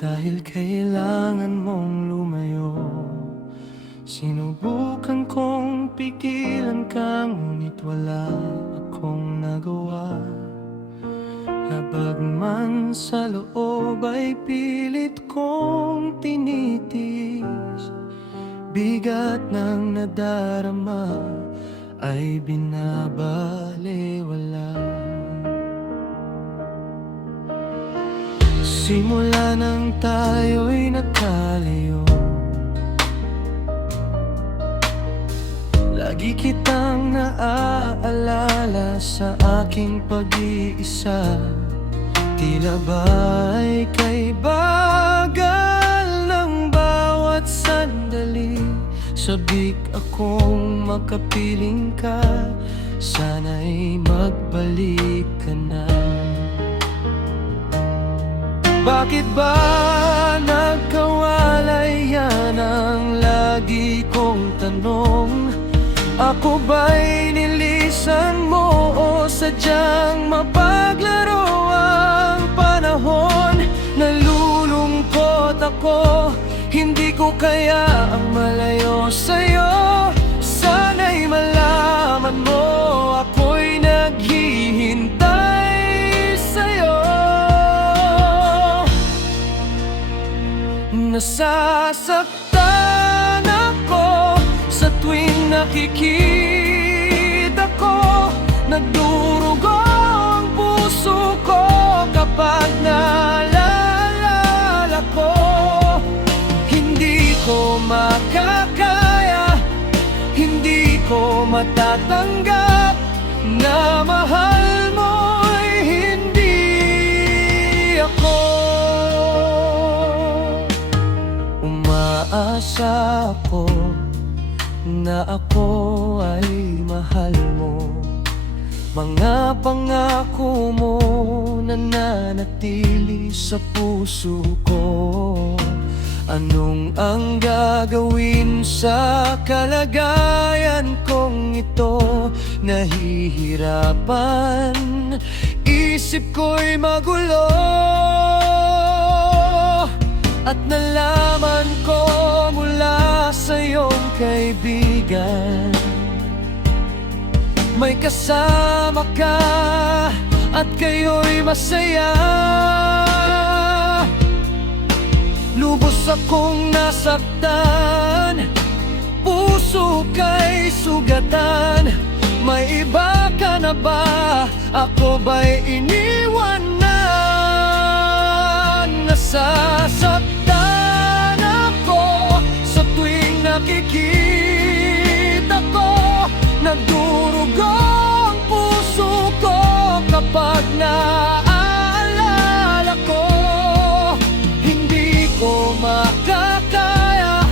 dahil kailangan mong lumayo. Sinubukan kong pigilan ka, ngunit wala akong nagawa. Labag man sa loob ay pilit kong tinitis. Bigat ng nadarama ay binabalewala. Simula nang tayo'y nagkalayo, lagi kitang naaalala sa aking pag-iisa. Tila ba'y kay bagal ng bawat sandali, sabik akong makapiling ka. Sana'y magbalik ka na. Bakit ba nagkawalay? Yan ang lagi kong tanong. Ako ba'y nilisan mo o sadyang mapaglaro ang panahon? Nalulungkot ako, hindi ko kaya ang malayo sa'yo. Sana'y malaman mo, ako'y naghihintay sa'yo. Nasasaktan ako sa tuwing nakikita ko. Nagdurugo ang puso ko kapag naalala ko. Hindi ko makakaya, hindi ko matatanggap na mahal mo'y hindi ako. Umaasa ako na ako ay mahal mo. Mga pangako mo nananatili sa puso ko. Anong ang gagawin sa kalagayan kong ito? Nahihirapan, isip ko'y magulo. At nalaman ko mula sa iyong kaibigan, may kasama ka at kayo'y masaya. Lubos akong nasaktan, puso kay sugatan. May iba ka na ba? Ako ba'y iniwan na? Nasasaktan ako sa tuwing nakikita ko. Nagdurugo ang puso ko kapag naaalala ko. Hindi ko makakaya,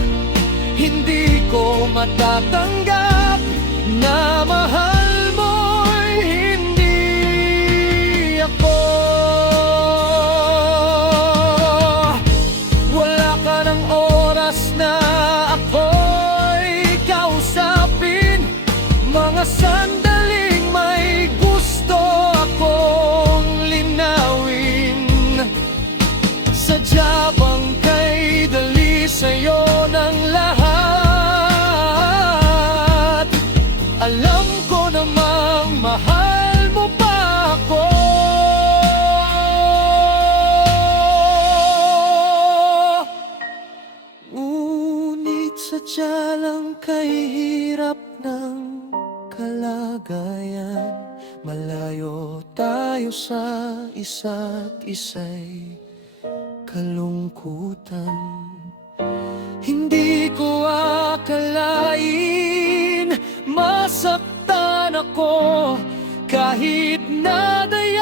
hindi ko matatanggap na mahal mo'y hindi ako. Wala ka ng oras na ako'y kausapin. Mga sandaling may gusto akong linawin. Sadya bang kay dali sa'yo ng lahat? Alam ko namang mahal mo pa ako. Ngunit sadya lang kay hirap ng kalagayan. Malayo tayo sa isa't isa'y kalungkutan. Hindi ko akalain masaktan ako kahit nadayain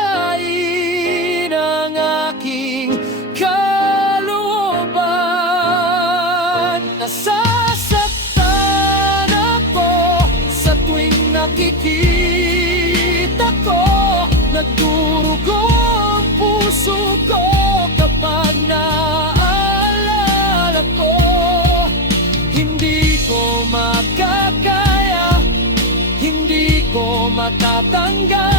ang aking kalooban. Nasasaktan ako sa tuwing nakikita ko. Nagdurugo ang puso ko kapag naaalala ko. Hindi ko makakaya, hindi ko matatanggap